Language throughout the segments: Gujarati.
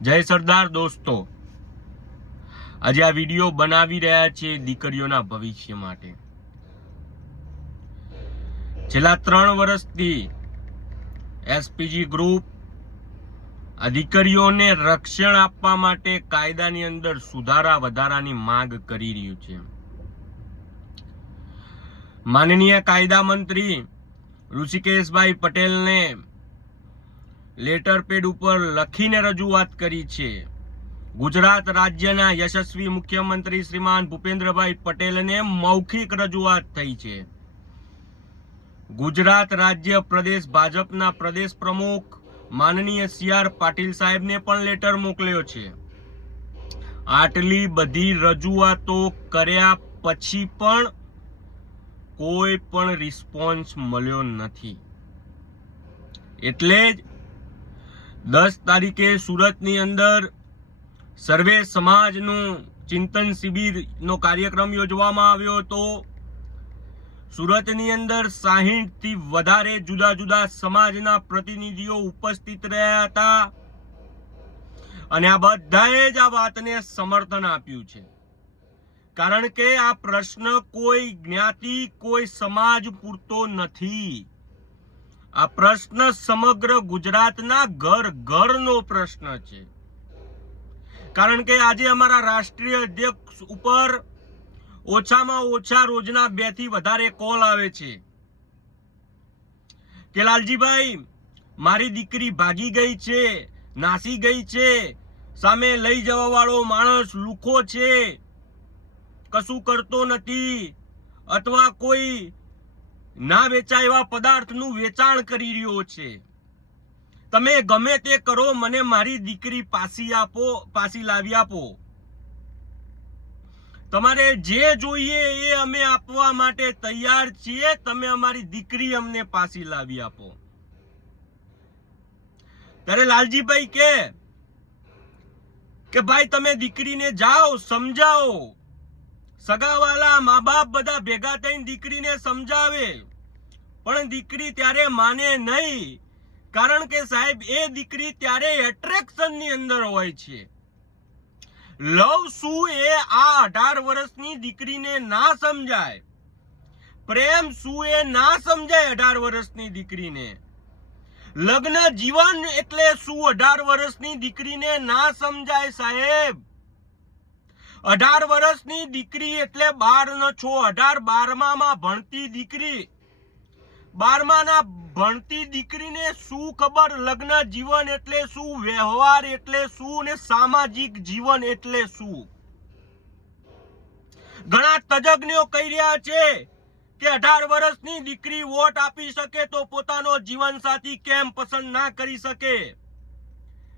જય સરદાર દોસ્તો, આજે આ વિડીયો બનાવી રહ્યા છે દીકરીઓના ભવિષ્ય માટે। છેલ્લા 3 વર્ષથી એસપીજી ગ્રુપ આ દીકરીઓને રક્ષણ આપવા માટે કાયદાની અંદર સુધારા વધારાની માંગ કરી રહ્યું છે। માનનીય કાયદા મંત્રી ઋષિકેશભાઈ પટેલને લેટર પેડ ઉપર લખીને રજૂઆત કરી છે। ગુજરાત રાજ્યના યશસ્વી મુખ્યમંત્રી શ્રીમાન ભૂપેન્દ્રભાઈ પટેલને મૌખિક રજૂઆત થઈ છે। ગુજરાત રાજ્ય પ્રદેશ ભાજપના પ્રદેશ પ્રમુખ માનનીય CR પાટીલ સાહેબને પણ લેટર મોકલ્યો છે। આટલી બધી રજૂઆતો કર્યા પછી પણ કોઈ પણ રિસ્પોન્સ મળ્યો નથી। એટલે જ 10 તારીખે સુરતની અંદર સર્વે સમાજનું ચિંતન શિબિરનો કાર્યક્રમ યોજવામાં આવ્યો હતો। સુરતની અંદર 60 થી વધારે જુદા જુદા સમાજના પ્રતિનિધિઓ ઉપસ્થિત રહ્યા હતા અને આ બધાએ જ આ વાતને સમર્થન આપ્યું છે। કારણ કે આ પ્રશ્ન કોઈ જ્ઞાતિ કોઈ સમાજ પૂરતો નથી। આ પ્રશ્ન સમગ્ર ગુજરાતના ઘર ઘરનો પ્રશ્ન છે। કારણ કે આજે અમારા રાષ્ટ્રીય અધ્યક્ષ ઉપર ઓછામાં ઓછા રોજના 2 થી વધારે કોલ આવે છે કે લાલજીભાઈ મારી દીકરી ભાગી ગઈ છે, નાસી ગઈ છે, સામે લઈ જવા વાળો માણસ લુખો છે, કશું કરતો નથી, અથવા કોઈ ના વેચાય એવા પદાર્થનું વેચાણ કરી રહ્યો છે। તમે ગમે તે કરો, મને મારી દીકરી પાછી લાવી આપો। તમારે જે જોઈએ એ અમે આપવા માટે તૈયાર છીએ, તમે અમારી દીકરી અમને પાછી લાવી આપો। ત્યારે લાલજીભાઈ કે ભાઈ તમે દીકરીને જાઓ સમજાવો। સગાવાલા મા બાપ બધા ભેગા થઈને દીકરીને સમજાવે, પણ દીકરી ત્યારે માને નહીં। કારણ કે સાહેબ એ દીકરી ત્યારે એટ્રેક્શનની અંદર હોય છે। લવ શું એ આ 18 વર્ષની દીકરીને ના સમજાય। પ્રેમ શું એ ના સમજાય 18 વર્ષની દીકરીને। લગ્ન જીવન એટલે શું 18 વર્ષની દીકરીને ના સમજાય સાહેબ। 18 વર્ષની દીકરી એટલે 12 ન છો, 18 12માં ભણતી દીકરી। 12માં ભણતી દીકરીને શું ખબર લગ્ન જીવન એટલે શું, વ્યવહાર એટલે શું ને સામાજિક જીવન એટલે શું। ઘણા તજજ્ઞો કહી રહ્યા છે કે 18 વર્ષની દીકરી વોટ આપી શકે તો પોતાનો જીવનસાથી કેમ પસંદ ના કરી શકે।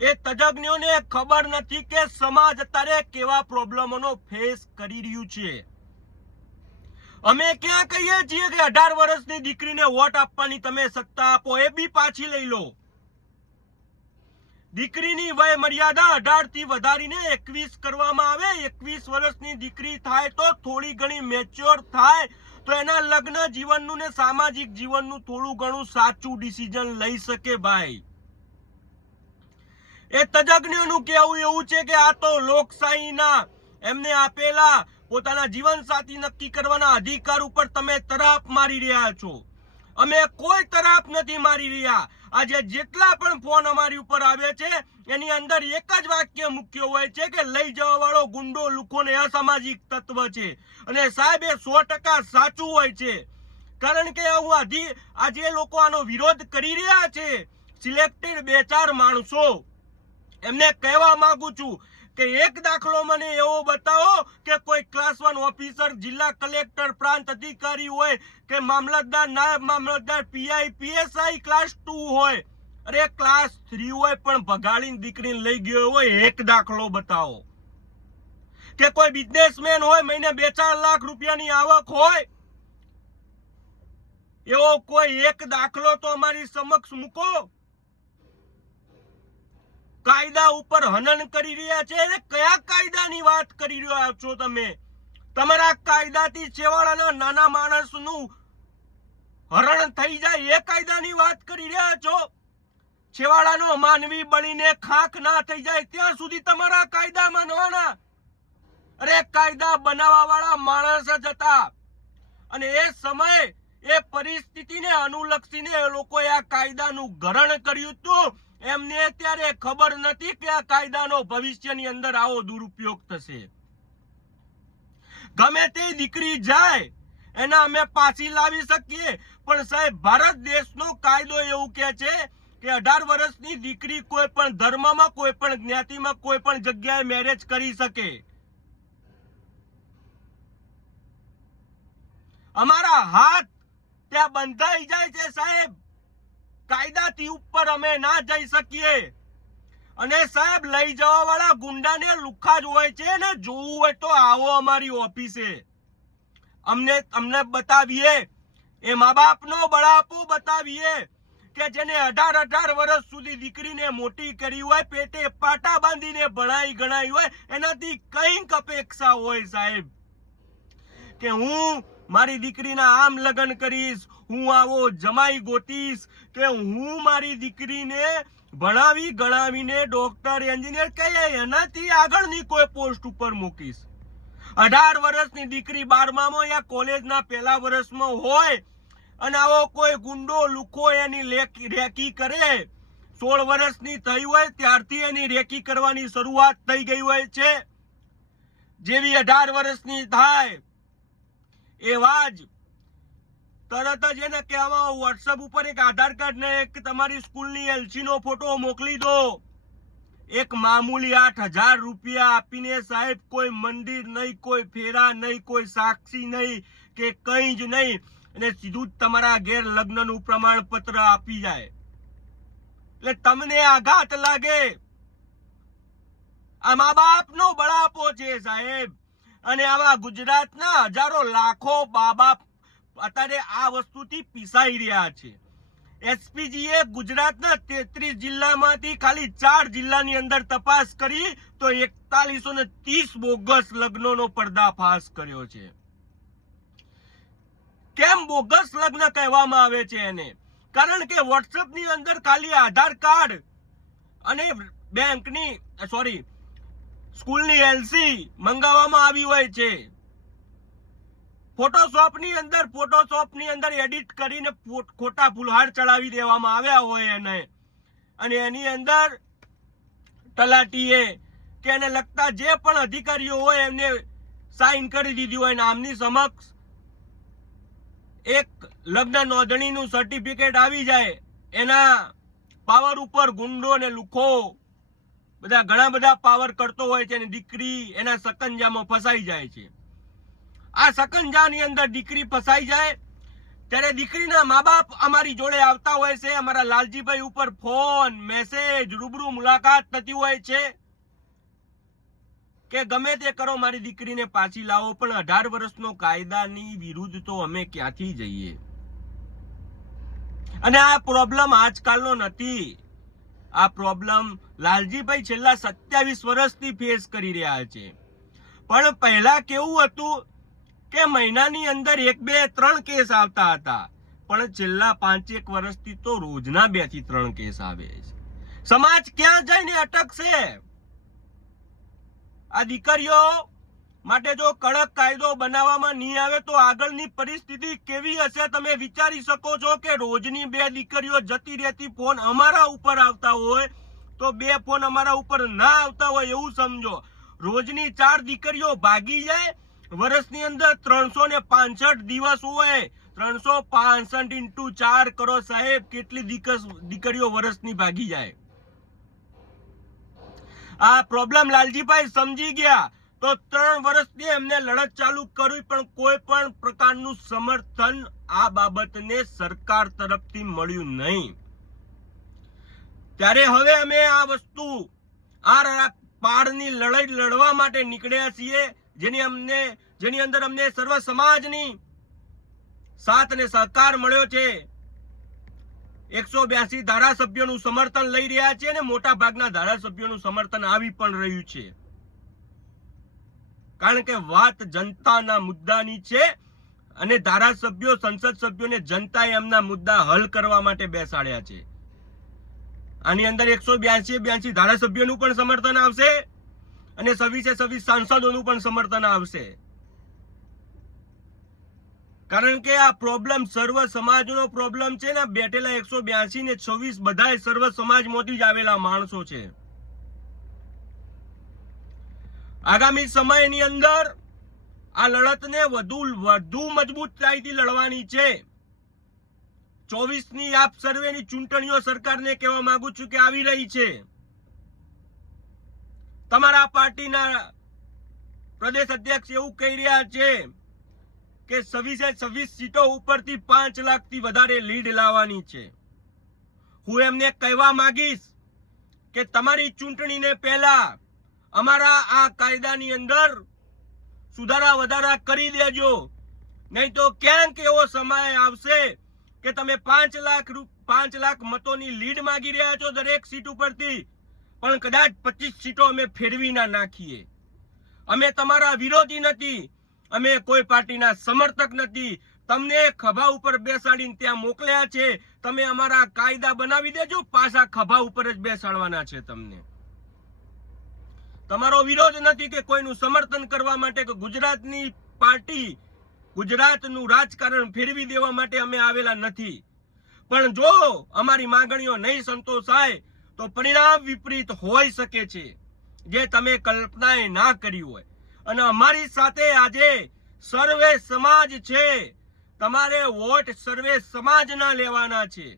એ તજજ્ઞોને ખબર નથી કે સમાજ અત્યારે કેવા પ્રોબ્લેમોનો ફેસ કરી રહ્યું છે। અમે ક્યાં કહીએ છીએ કે 18 વર્ષની દીકરીને વોટ આપવાની તમે સત્તા આપો, એ બી પાછી લઈ લો। દીકરીની વય મર્યાદા 18 થી વધારીને 21 કરવામાં આવે। 21 વર્ષની દીકરી થાય તો થોડી ઘણી મેચ્યોર થાય તો એના લગ્ન જીવનનું ને સામાજિક જીવનનું થોડું ઘણું સાચું ડિસિઝન લઈ શકે ભાઈ। એ તજજ્ઞોનું કહેવું એવું છે કે આ તો લોકશાહીના એમને આપેલા પોતાના જીવનસાથી નક્કી કરવાના અધિકાર ઉપર તમે તરાપ મારી રહ્યા છો। અમે કોઈ તરાપ નથી મારી રહ્યા। આજે જેટલા પણ ફોન અમારી ઉપર આવે છે એની અંદર એક જ વાક્ય મુખ્ય હોય છે કે લઈ જવા વાળો ગુંડો લુખો ને અસામાજિક તત્વ છે। અને સાહેબ એ 100% સાચું હોય છે। કારણ કે આજે લોકો આનો વિરોધ કરી રહ્યા છે, સિલેક્ટેડ 2-4 માણસો, એમને કહેવા માંગુ છું કે એક દાખલો મને એવો બતાવો કે કોઈ ક્લાસ 1 ઓફિસર, જિલ્લા કલેક્ટર, પ્રાંત અધિકારી હોય કે મામલતદાર, નાયબ મામલતદાર, PI PSI ક્લાસ 2 હોય, અરે ક્લાસ 3 હોય પણ ભગાડીને દીકરીને લઈ ગયો હોય, એક દાખલો બતાવો। કે કોઈ બિઝનેસમેન હોય, મહિને 2-4 લાખ રૂપિયાની આવક હોય, એવો કોઈ એક દાખલો તો અમારી સમક્ષ મૂકો। કાયદા ઉપર હનન કરી રહ્યા છે। કયા કાયદાની વાત કરી રહ્યા છો તમે? તમારા કાયદાથી છેવાડાના નાના માણસનું હરણ થઈ જાય એ કાયદાની વાત કરી રહ્યા છો? છેવાડાનો માનવી બનીને ખાખ ના થઈ જાય ત્યાં સુધી તમારા કાયદા માનવાના. અરે કાયદા બનાવવા વાળા માણસ જ હતા, અને એ સમય એ પરિસ્થિતિને અનુલક્ષીને એ લોકોએ આ કાયદાનું ગ્રહણ કર્યું હતું. એમને ત્યારે ખબર નથી કે આ કાયદાનો ભવિષ્યની અંદર આવો દુરુપયોગ થશે. ગમે તે દીકરી જાય એના અમે પાછી લાવી શકીએ, પણ સાહેબ ભારત દેશનો કાયદો એવું કહે છે કે 18 વર્ષની દીકરી કોઈ પણ ધર્મમાં, કોઈ પણ જ્ઞાતિમાં, કોઈ પણ જગ્યાએ મેરેજ કરી શકે. અમારા હાથ ત્યાં બંધાઈ જાય છે સાહેબ, કાયદાથી ઉપર અમે ના જઈ શકીએ. અને સાહેબ લઈ જવા વાળા ગુંડાને લુખ્ખા જ હોય છે ને. જોવું હોય તો આવો અમારી ઓફિસે, અમને બતાવીએ, એ મા બાપનો બળાપો બતાવીએ કે જેને 18 વર્ષ સુધી દીકરીને મોટી કરી હોય, પેટે પાટા બાંધીને ભણાઈ ગણાઈ હોય, એનાથી કંઈક અપેક્ષા હોય સાહેબ કે હું મારી દીકરીના આમ લગ્ન કરીશ, હું આવો જમાઈ ગોતીશ, કે હું મારી દીકરીને ભણાવી ગણાવીને ડોક્ટર, એન્જિનિયર કે એનાથી આગળની કોઈ પોસ્ટ ઉપર મૂકીશ. 18 વર્ષની દીકરી 12મામાં યા કોલેજના પહેલા વર્ષમાં હોય અને આવો કોઈ ગુંડો લુખો એની રેકી કરે, 16 વર્ષની થઈ હોય ત્યારથી એની રેકી કરવાની શરૂઆત થઈ ગઈ હોય છે. જેવી 18 વર્ષની થાય એવા જ તરત જ એને કહેવામાં વોટ્સઅપ ઉપર એક આધાર કાર્ડ ને એક તમારી સ્કૂલની એલસી નો ફોટો મોકલી દો. એક મામૂલી 8,000 રૂપિયા આપીને સાહેબ કોઈ મંદિર નહીં, કોઈ ફેરા નહીં, કોઈ સાક્ષી નહીં કે કંઈ જ નહીં, અને સીધું જ તમારા ઘેર લગ્નનું પ્રમાણપત્ર આપી જાય. એટલે તમને આઘાત લાગે. આ મા બાપનો બળાપો છે સાહેબ. અને આવા ગુજરાતના હજારો લાખો મા બાપ અત્યારે આ વસ્તુથી પીસાઈ રહ્યા છે. એસપીજીએ ગુજરાતના 33 જિલ્લામાંથી ખાલી 4 જિલ્લાની અંદર તપાસ કરી તો 4130 બોગસ લગ્નોનો પર્દાફાશ કર્યો છે. કેમ બોગસ લગ્ન કહેવામાં આવે છે એને? કારણ કે વોટ્સએપની અંદર ખાલી આધાર કાર્ડ અને બેંકની સ્કૂલની એલસી મંગાવવામાં આવી હોય છે. ફોટોશોપની અંદર એડિટ કરીને ખોટા ફૂલહાર ચડાવી દેવામાં આવ્યા હોય એને, અને એની અંદર તલાટીએ કે એને લગતા જે પણ અધિકારીઓ હોય એમને સાઇન કરી દીધી હોય, નામની સમક્ષ એક લગ્ન નોંધણીનું સર્ટિફિકેટ આવી જાય. એના પાવર ઉપર ગુંડો ને લુખો બધા ઘણા બધા પાવર કરતો હોય છે, અને દીકરી એના સકંજામાં ફસાઈ જાય છે. આ સકંજાની અંદર દીકરી ફસાઈ જાય ત્યારે દીકરીના મા બાપ અમારી જોડે આવતા હોય છે. અમારા લાલજીભાઈ ઉપર ફોન, મેસેજ, રૂબરૂ મુલાકાત થતી હોય છે કે ગમે તે કરો મારી દીકરીને પાછી લાવો. પણ 18 વર્ષનો કાયદાની વિરુદ્ધ તો અમે ક્યાંથી જઈએ? અને આ પ્રોબ્લેમ આજકાલનો નથી. આ પ્રોબ્લેમ લાલજીભાઈ છેલ્લા 27 વર્ષથી ફેસ કરી રહ્યા છે. પણ પહેલા કેવું હતું કે મહિનાની અંદર 1, 2, 3 કેસ આવતા હતા, પણ છેલ્લા 5-1 વર્ષથી તો રોજના 2 થી 3 કેસ આવે છે. સમાજ ક્યાં જઈને અટકશે? આ દીકરીઓ માટે જો કડક કાયદો બનાવવામાં નહીં આવે તો આગળની પરિસ્થિતિ કેવી હશે તમે વિચારી શકો છો? કે રોજની 2 દીકરીઓ જતી રહેતી ફોન અમારા ઉપર આવતા હોય તો 2 ફોન અમારા ઉપર ના આવતા હોય એવું સમજો. રોજની 4 દીકરીઓ ભાગી જાય, વર્ષની અંદર 365 દિવસ હોય, 365 × 4 કરો સાહેબ, કેટલી દીકરીઓ વર્ષની ભાગી જાય? આ પ્રોબ્લેમ લાલજીભાઈ સમજી ગયા તો 3 વર્ષથી એમને લડત ચાલુ કરી, પણ કોઈ પણ પ્રકારનું સમર્થન આ બાબતને સરકાર તરફથી મળ્યું નહીં. ત્યારે હવે અમે આ વસ્તુ આ પારની લડાઈ લડવા માટે નીકળ્યા છીએ, જેની અંદર અમને સર્વ સમાજની સાથ અને સહકાર મળ્યો છે. 182 ધારાસભ્યોનું સમર્થન લઈ રહ્યા છે અને મોટા ભાગના ધારાસભ્યોનું સમર્થન આવી પણ રહ્યું છે. કારણ કે વાત જનતાના મુદ્દાની છે અને ધારાસભ્યો, સંસદ સભ્યોને જનતાએ એમના મુદ્દા હલ કરવા માટે બેસાડ્યા છે. આની અંદર 182 ધારાસભ્યોનું પણ સમર્થન આવશે અને 26 સાંસદોનું પણ સમર્થન આવશે. કારણ કે આ પ્રોબ્લેમ સર્વ સમાજનો પ્રોબ્લેમ છે ને. બેઠેલા 182 ને 26 બધાય સર્વ સમાજમાંથી જ આવેલા માણસો છે. આગામી સમયની અંદર આ લડતને વધુ મજબૂતાઈથી લડવાની છે. 24ની આપ સર્વેની ચૂંટણીઓ સરકારને કહેવા માંગુ છું કે આવી રહી છે. તમારા પાર્ટીના પ્રદેશ અધ્યક્ષ એવું કહી રહ્યા છે કે 26 સીટો ઉપરથી 5 લાખથી વધારે લીડ લાવવાની છે. હું એમને કહેવા માંગીશ કે તમારી ચૂંટણીને પહેલા અમારા આ કાયદાની અંદર સુધારા વધારા કરી દેજો, નહીં તો ક્યાંક એવો સમય આવશે કે તમે 5 લાખ મતોની લીડ માંગી રહ્યા છો દરેક સીટ ઉપરથી, પણ કદાચ 25 સીટો અમે ફેરવી ના નાખીએ. અમે તમારા વિરોધી નથી, અમે કોઈ પાર્ટીના સમર્થક નથી. તમને ખભા ઉપર બેસાડીને ત્યાં મોકલ્યા છે. તમે અમારા કાયદા બનાવી દેજો, પાછા ખભા ઉપર જ બેસાડવાના છે. તમને તમારો વિરોધ નથી કે કોઈનું સમર્થન કરવા માટે કે ગુજરાતની પાર્ટી ગુજરાતનું રાજકારણ ફેરવી દેવા માટે અમે આવેલા નથી. પણ જો અમારી માંગણીઓ નહીં સંતોષાય તો પરિણામ વિપરીત હોઈ શકે છે, જે તમે કલ્પનાએ ના કરી હોય. અને અમારી સાથે આજે સર્વે સમાજ છે. તમારે વોટ સર્વે સમાજના લેવાના છે.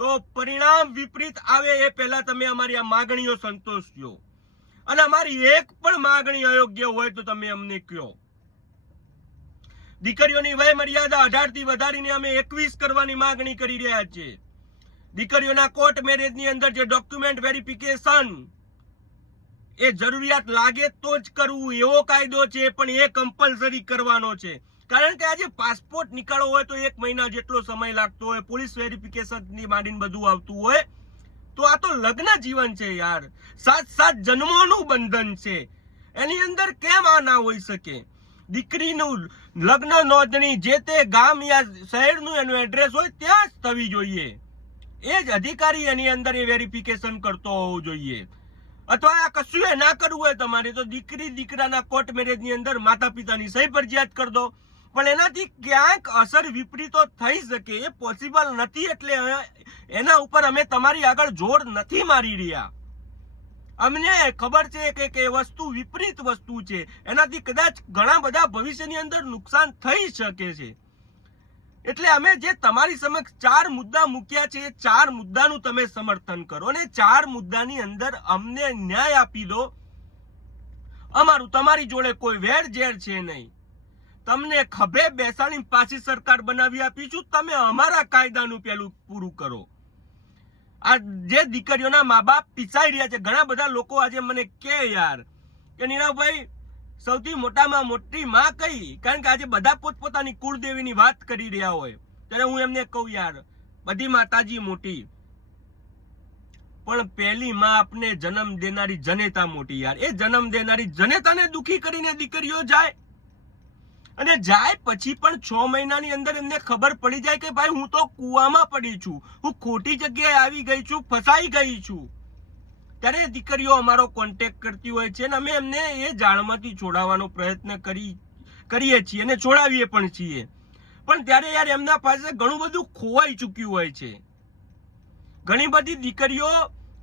તો પરિણામ વિપરીત આવે એ પહેલા તમે અમારી આ માંગણીઓ સંતોષજો. અને અમારી એક પણ માંગણી અયોગ્ય હોય તો તમે અમને કહો. દીકરીઓની વય મર્યાદા 18 થી વધારીને અમે 21 કરવાની માંગણી કરી રહ્યા છીએ. દીકરીઓના કોર્ટ મેરેજની અંદર જે ડોક્યુમેન્ટ વેરિફિકેશન એ જરૂરિયાત લાગે તો જ કરવું એવો કાયદો છે, પણ એ કમ્પલસરી કરવાનો છે. કારણ કે આજે પાસપોર્ટ નીકાળવો હોય તો 1 મહિના જેટલો સમય લાગતો હોય, પોલીસ વેરિફિકેશનની માંડીને બધું આવતું હોય. તો આ તો લગ્ન જીવન છે યાર. 7 જન્મોનું બંધન છે. એની અંદર કેમ આ ના હોઈ શકે? દીકરીનું લગ્ન નોંધણી જે તે ગામ યા શહેરનું એનું એડ્રેસ હોય ત્યાં જ થવી જોઈએ. એ જ અધિકારી એની અંદર એ વેરિફિકેશન કરતો હોવો જોઈએ. અથવા આ કશું એ ના કરવું હોય તમારે તો દીકરી દીકરાના કોર્ટ મેરેજની અંદર માતા પિતાની સહી ફરજિયાત કરી દો. પણ એનાથી ક્યાંક અસર વિપરીતો થઈ શકે એ પોસિબલ નથી. એટલે એના ઉપર અમે તમારી આગળ જોર નથી મારી રહ્યા. અમને ખબર છે કે વસ્તુ વિપરીત વસ્તુ છે. એનાથી કદાચ ઘણા બધા ભવિષ્યની અંદર ન્યુકસાન થઈ શકે છે. એટલે અમે જે તમારી સમક્ષ 4 મુદ્દા મૂક્યા છે એ 4 મુદ્દાનું તમે સમર્થન કરો અને 4 મુદ્દાની અંદર અમને ન્યાય આપી દો. અમારું તમારી જોડે કોઈ વેરઝેર છે નહીં. તમને ખભે બેસાડીને પાછી સરકાર બનાવી આપીશું. તમે અમારા કાયદાનું પેલું પૂરું કરો. આ જે દીકરીઓના મા બાપ પીસાઈ રહ્યા છે, ઘણા બધા લોકો આજે મને કે યાર કે નીરવભાઈ સૌથી મોટામાં મોટી માં કઈ? કારણ કે આજે બધા પોતપોતાની કુળદેવીની વાત કરી રહ્યા હોય ત્યારે હું એમને કહું યાર બધી માતાજી મોટી, પણ પહેલી માં આપને જન્મ દેનારી જનેતા મોટી. યાર એ જન્મ દેનારી જનેતાને દુખી કરીને દીકરીઓ જાય અને જાય પછી પણ 6 મહિનાની અંદર એમને ખબર પડી જાય કે ભાઈ હું તો કૂવામાં પડી છું, હું ખોટી જગ્યાએ આવી ગઈ છું, ફસાઈ ગઈ છું. ત્યારે દીકરીઓ અમારો કોન્ટેક્ટ કરતી હોય છે અને અમે એમને એ જાળમાંથી છોડાવવાનો પ્રયત્ન કરીએ છીએ અને છોડાવીએ પણ છીએ. પણ ત્યારે યાર એમના પાસે ઘણું બધું ખોવાઈ ચૂક્યું હોય છે. ઘણી બધી દીકરીઓ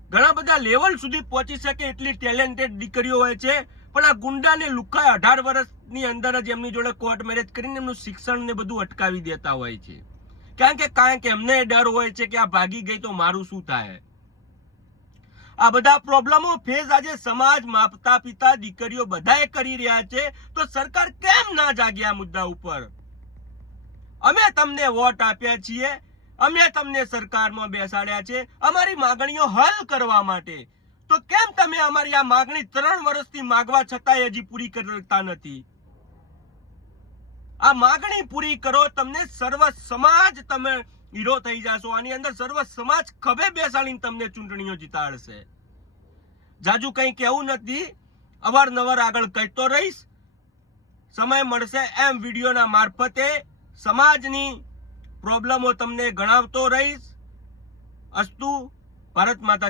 ઘણા બધા લેવલ સુધી પહોંચી શકે એટલી ટેલેન્ટેડ દીકરીઓ હોય છે, પણ આ ગુંડા ને લુખાય 18 વર્ષની અંદર જ એમની જોડે કોર્ટ મેરેજ કરીને એમનું શિક્ષણ ને બધું અટકાવી દેતા હોય છે. કારણ કે એમને ડર હોય છે કે આ ભાગી ગઈ તો મારું શું થાય. આ બધા પ્રોબ્લેમો ફેસ આજે સમાજ, માતા પિતા, દીકરીઓ બધાએ કરી રહ્યા છે. તો સરકાર કેમ ના જાગે આ મુદ્દા ઉપર? અમે તમને વોટ આપ્યા છીએ, અમે તમને સરકારમાં બેસાડ્યા છે અમારી માંગણીઓ હલ કરવા માટે. તો કેમ તમે અમારી આ માંગણી 3 વર્ષથી માંગવા છતાંય હજી પૂરી કરતા નથી? આ માંગણી પૂરી કરો, તમને સર્વ સમાજ તમે હીરો થઈ જશો. આની અંદર સર્વ સમાજ ખભે બેસાડીને તમને ચૂંટણીઓ જીતાડશે. જાજુ કંઈ કહેવું નથી, અવારનવાર આગળ કહેતો રહીશ. સમય મળશે એમ વિડીયોના મારફતે સમાજની પ્રોબ્લેમો તમને ગણાવતો રહીશ. અસ્તુ ભારત માતા કી